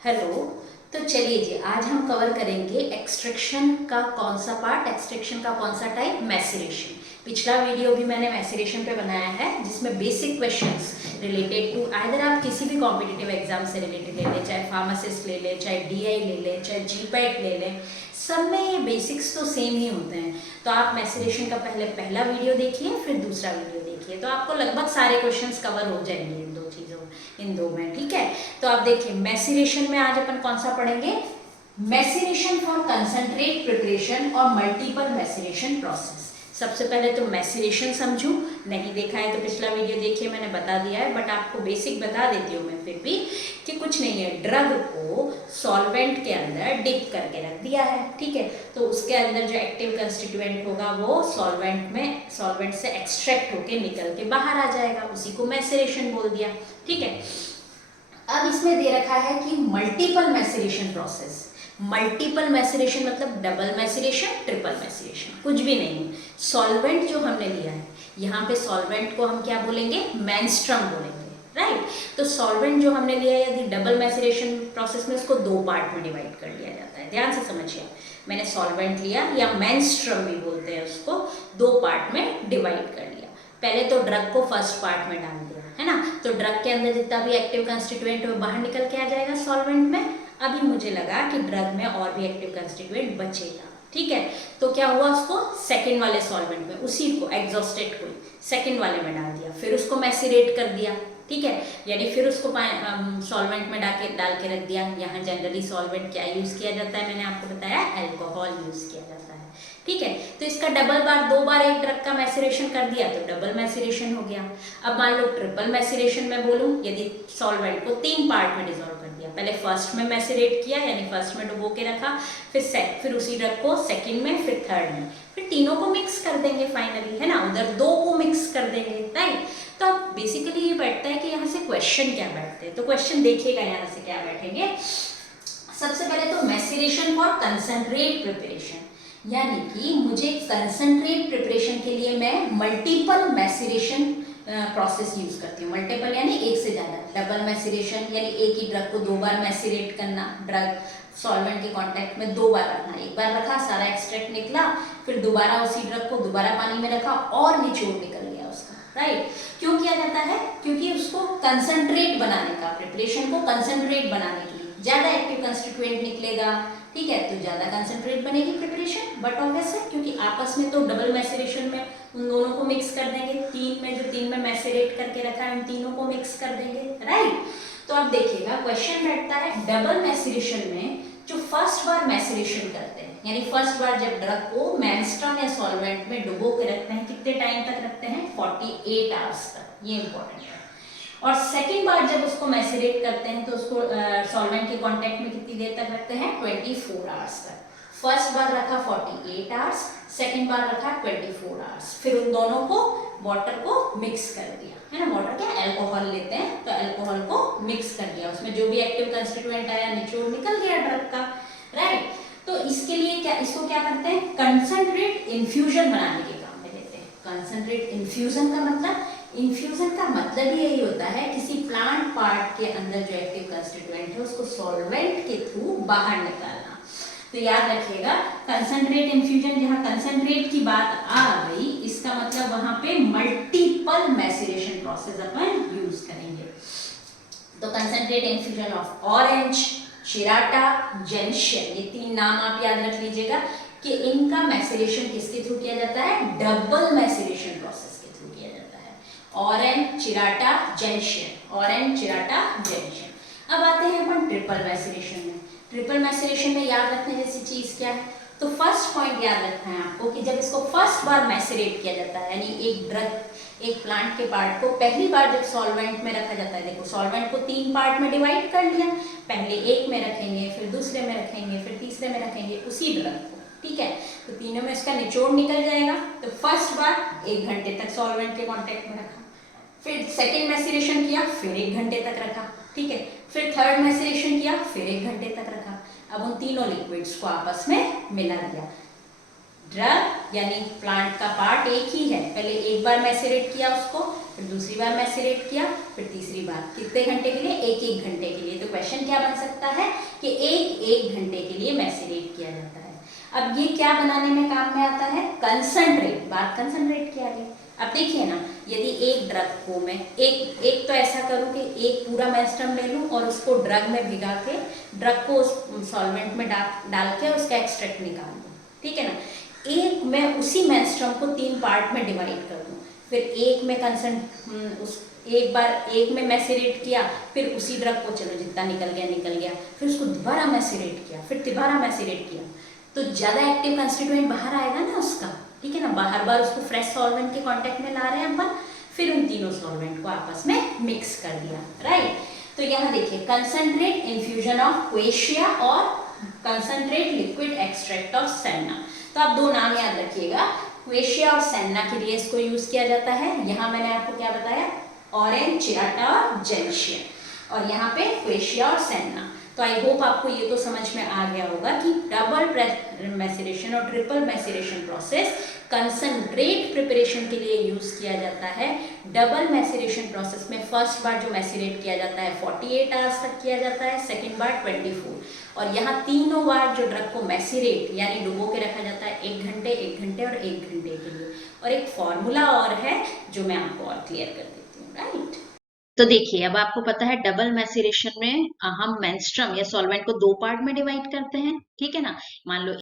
Hello. तो चलिए जी, आज हम कवर करेंगे एक्सट्रैक्शन का कौन सा पार्ट, एक्सट्रैक्शन का कौन सा टाइप, मैसेरेशन। पिछला वीडियो भी मैंने मैसेरेशन पे बनाया है जिसमें basic questions related to either आप किसी भी कॉम्पिटिटिव एग्जाम से रिलेटेड ले लें, चाहे फार्मासिस्ट ले लें, चाहे डीआई ले लें, चाहे जीपैट ले लें, सब में ये बेसिक्स तो सेम ही होते हैं। तो आप मैसेरेशन का पहला वीडियो देखिए, फिर दूसरा वीडियो देखिए, तो आपको लगभग सारे क्वेश्चंस कवर हो जाएंगे इन दो में। ठीक है, तो आप देखिए मैसेरेशन में आज अपन कौन सा पढ़ेंगे, मैसेरेशन फॉर कंसंट्रेट प्रिपरेशन और मल्टीपल मैसेरेशन प्रोसेस। सबसे पहले तो मैसेरेशन समझूं, नहीं देखा है तो पिछला वीडियो देखिए, मैंने बता दिया है, बट आपको बेसिक बता देती हूँ मैं फिर भी कि कुछ नहीं है, ड्रग को सॉल्वेंट के अंदर डिप करके रख दिया है। ठीक है, तो उसके अंदर जो एक्टिव कंस्टिट्यूएंट होगा वो सॉल्वेंट से एक्सट्रैक्ट होके निकल के बाहर आ जाएगा, उसी को मैसेरेशन बोल दिया। ठीक है, अब इसमें दे रखा है कि multiple maceration process. Multiple maceration मतलब डबल मैसेरेशन, ट्रिपल मैसेरेशन, कुछ भी नहीं। सॉल्वेंट जो हमने लिया है, यहाँ पे सॉल्वेंट को हम क्या बोलेंगे, मेंस्ट्रुम बोलेंगे, राइट। तो सॉल्वेंट जो हमने लिया है, यदि डबल मैसेरेशन प्रोसेस में उसको दो पार्ट में डिवाइड कर लिया जाता है। ध्यान से समझिए, मैंने सॉल्वेंट लिया या मेंस्ट्रुम भी बोलते हैं उसको, दो पार्ट में डिवाइड कर लिया। पहले तो ड्रग को फर्स्ट पार्ट में डाल दिया है ना, तो ड्रग के अंदर जितना भी एक्टिव कंस्टिट्यूएंट है वो बाहर निकल के आ जाएगा सॉल्वेंट में। अभी मुझे लगा कि ड्रग में और भी एक्टिव कंस्टिट्यूएंट बचेगा। ठीक है, तो क्या हुआ, उसको सेकंड वाले सॉल्वेंट में, उसी को एग्जॉस्टेट को सेकंड वाले में डाल दिया, फिर उसको मैसेरेट कर दिया। ठीक है, यानी फिर उसको सॉल्वेंट में डाल के रख दिया। यहाँ जनरली सॉल्वेंट क्या यूज किया जाता है, मैंने आपको बताया अल्कोहल यूज किया जाता है। ठीक है, तो इसका दो बार एक ड्रग का मैसेरेशन कर दिया तो डबल मैसेरेशन हो गया। अब मान लो ट्रिपल मैसेरेशन में बोलूं, यदि सॉल्वेंट को तीन पार्ट में डिसॉल्व कर दिया, पहले फर्स्ट में मैसेरेट किया यानी फर्स्ट में डुबो के रखा, फिर उसी ड्रग को सेकंड में, फिर थर्ड में, फिर तीनों को मिक्स कर देंगे फाइनली, है ना, उधर दो को मिक्स कर देंगे, राइट। तो अब बेसिकली ये बैठता है कि यहाँ से क्वेश्चन क्या बैठते हैं, तो क्वेश्चन देखिएगा यहाँ से क्या बैठेंगे। सबसे पहले तो मैसेरेशन फॉर कंसंट्रेट प्रिपरेशन, यानी कि मुझे कंसंट्रेट प्रिपरेशन के लिए मैं मल्टीपल मैसेरेशन प्रोसेस यूज करती हूँ। मल्टीपल यानी एक से ज्यादा, डबल मैसेरेशन यानी एक ही ड्रग को दो बार मैसेरेट करना, ड्रग सॉल्वेंट के कांटेक्ट में दो बार रखना, एक बार रखा सारा एक्सट्रैक्ट निकला, फिर दोबारा उसी ड्रग को दोबारा पानी में रखा और निचोड़ निकल गया उसका, राइट। क्यों किया जाता है, क्योंकि उसको कंसंट्रेट बनाने का, प्रिपरेशन को कंसंट्रेट बनाने के लिए ज्यादा एक्टिव कंस्टिट्यूएंट निकलेगा। ठीक है, तो ज्यादा कंसंट्रेट बनेगी प्रिपरेशन, बट ऑब्वियस है क्योंकि आपस में तो डबल मैसेरेशन में उन दोनों को मिक्स कर देंगे, तीन में मैसेरेट करके रखा है, उन तीनों को मिक्स कर देंगे, राइट। तो अब देखिएगा क्वेश्चन बैठता है डबल मैसेरेशन में, जो फर्स्ट बार मैसेरेशन करते हैं, यानी फर्स्ट बार जब ड्रग को मेंस्ट्रुम या सॉल्वेंट में डुबो के रखते हैं, कितने टाइम तक रखते हैं, 48 आवर्स तक, ये इंपॉर्टेंट है। और सेकेंड बार जब उसको मैसेरेट करते हैं तो उसको सॉल्वेंट के कांटेक्ट में कितनी देर तक रखते हैं, 24 आवर्स तक। फर्स्ट बार रखा 48 आवर्स, सेकेंड बार रखा 24 आवर्स, फिर उन दोनों को वाटर को मिक्स कर दिया, है ना, वाटर क्या अल्कोहल लेते हैं, तो अल्कोहल को मिक्स कर दिया, उसमें जो भी एक्टिव कंस्टिट्यूएंट आया निचोड़ निकल गया ड्रग का, राइट। तो इसके लिए क्या, इसको क्या करते हैं, कंसंट्रेट इन्फ्यूजन बनाने के काम में लेते हैं। कंसंट्रेट इन्फ्यूजन का मतलब, इन्फ्यूजन का मतलब ही यही होता है किसी प्लांट पार्ट के अंदर जो एक्टिव कंस्टिट्यूएंट है उसको सॉल्वेंट के थ्रू बाहर निकालना। तो याद रखिएगा कंसंट्रेट इन्फ्यूजन, जहां कंसंट्रेट की बात आ गई, इसका मतलब वहां पे मल्टीपल मैसेरेशन प्रोसेस अपन यूज करेंगे। तो concentrate infusion of orange, chirata, Jensen, ये तीन नाम आप याद रख लीजिएगा कि इनका मैसेरेशन किसके थ्रू किया जाता है, डबल मैसेरेशन प्रोसेस के थ्रू किया जाता है। Orange, chirata, gentian, orange, chirata, gentian. अब आते हैं अपन ट्रिपल मैसेरेशन में। ट्रिपल मैसेरेशन में याद रखने जैसी चीज क्या है, तो फर्स्ट पॉइंट याद रखना है आपको कि जब इसको फर्स्ट बार मैसेरेट किया जाता है, यानी एक ड्रग, एक प्लांट के पार्ट को पहली बार जब सॉल्वेंट में रखा जाता है, देखो सॉल्वेंट को तीन पार्ट में डिवाइड कर लिया, पहले एक में रखेंगे, फिर दूसरे में रखेंगे, फिर तीसरे में रखेंगे उसी ड्रग को, ठीक है, तो तीनों में इसका निचोड़ निकल जाएगा। तो फर्स्ट बार 1 घंटे तक सॉल्वेंट के कांटेक्ट में रखा, फिर सेकेंड मैसेरेशन किया, फिर 1 घंटे तक रखा, ठीक है, फिर थर्ड मैसेरेशन किया, फिर 1 घंटे तक रखा। अब उन तीनों लिक्विड्स को आपस में मिला दिया, ड्रग यानी प्लांट का पार्ट एक ही है, पहले एक बार मैसेरेट किया उसको, फिर दूसरी बार मैसेरेट किया, फिर तीसरी बार, कितने घंटे के लिए? एक घंटे के लिए। तो क्वेश्चन क्या बन सकता है कि एक घंटे के लिए मैसेरेट किया जाता है। अब ये क्या बनाने में काम में आता है? कंसंट्रेट। बात कंसंट्रेट की आ गई। अब देखिए ना, यदि एक ड्रग को मैं एक तो ऐसा करूं कि एक पूरा मेंस्ट्रुम ले लूं और उसको ड्रग में भिगा के ड्रग को उस सॉल्वेंट में डाल के उसका एक्सट्रैक्ट निकाल दूं, ठीक है ना। एक मैं उसी मेंस्ट्रुम को 3 पार्ट में डिवाइड कर दूं, फिर एक में एक बार एक में मैसेरेट किया, फिर उसी ड्रग को चलो जितना निकल गया, फिर उसको दोबारा मैसेरेट किया, फिर दोबारा मैसेरेट किया, तो ज़्यादा एक्टिव कंस्टिट्यूएंट बाहर आएगा ना उसका, ठीक है ना। बाहर बार उसको फ्रेश सॉल्वेंट के कांटेक्ट में ला रहे हैं अपन, फिर उन तीनों सॉल्वेंट को आपस में मिक्स कर दिया, राइट। तो यहाँ देखिए, कंसंट्रेट इन्फ्यूजन ऑफ क्वेशिया और concentrate liquid extract of senna. तो आप दो नाम याद रखिएगा, क्वेशिया और सेन्ना के लिए इसको यूज किया जाता है। यहाँ मैंने आपको क्या बताया? ऑरेंज, चिराटा और जेंशियन, और यहाँ पे क्वेशिया और सेन्ना। तो आई होप आपको ये तो समझ में आ गया होगा कि डबल मैसेरेशन और triple maceration process concentrate preparation के लिए यूज किया जाता है। डबल मैसेरेशन प्रोसेस में फर्स्ट बार जो मैसेरेट किया जाता है 48 आवर्स तक किया जाता है, सेकेंड बार 24, और यहाँ तीनों बार जो ड्रग को मैसेरेट यानी डुबो के रखा जाता है 1 घंटे, 1 घंटे और 1 घंटे के लिए। और एक फॉर्मूला और है जो मैं आपको और क्लियर कर देती हूँ, राइट। तो देखिए, अब आपको पता है डबल मैसेरेशन में हम मेंस्ट्रुम या सॉल्वेंट को 2 पार्ट में डिवाइड करते हैं, ठीक है ना। मान लो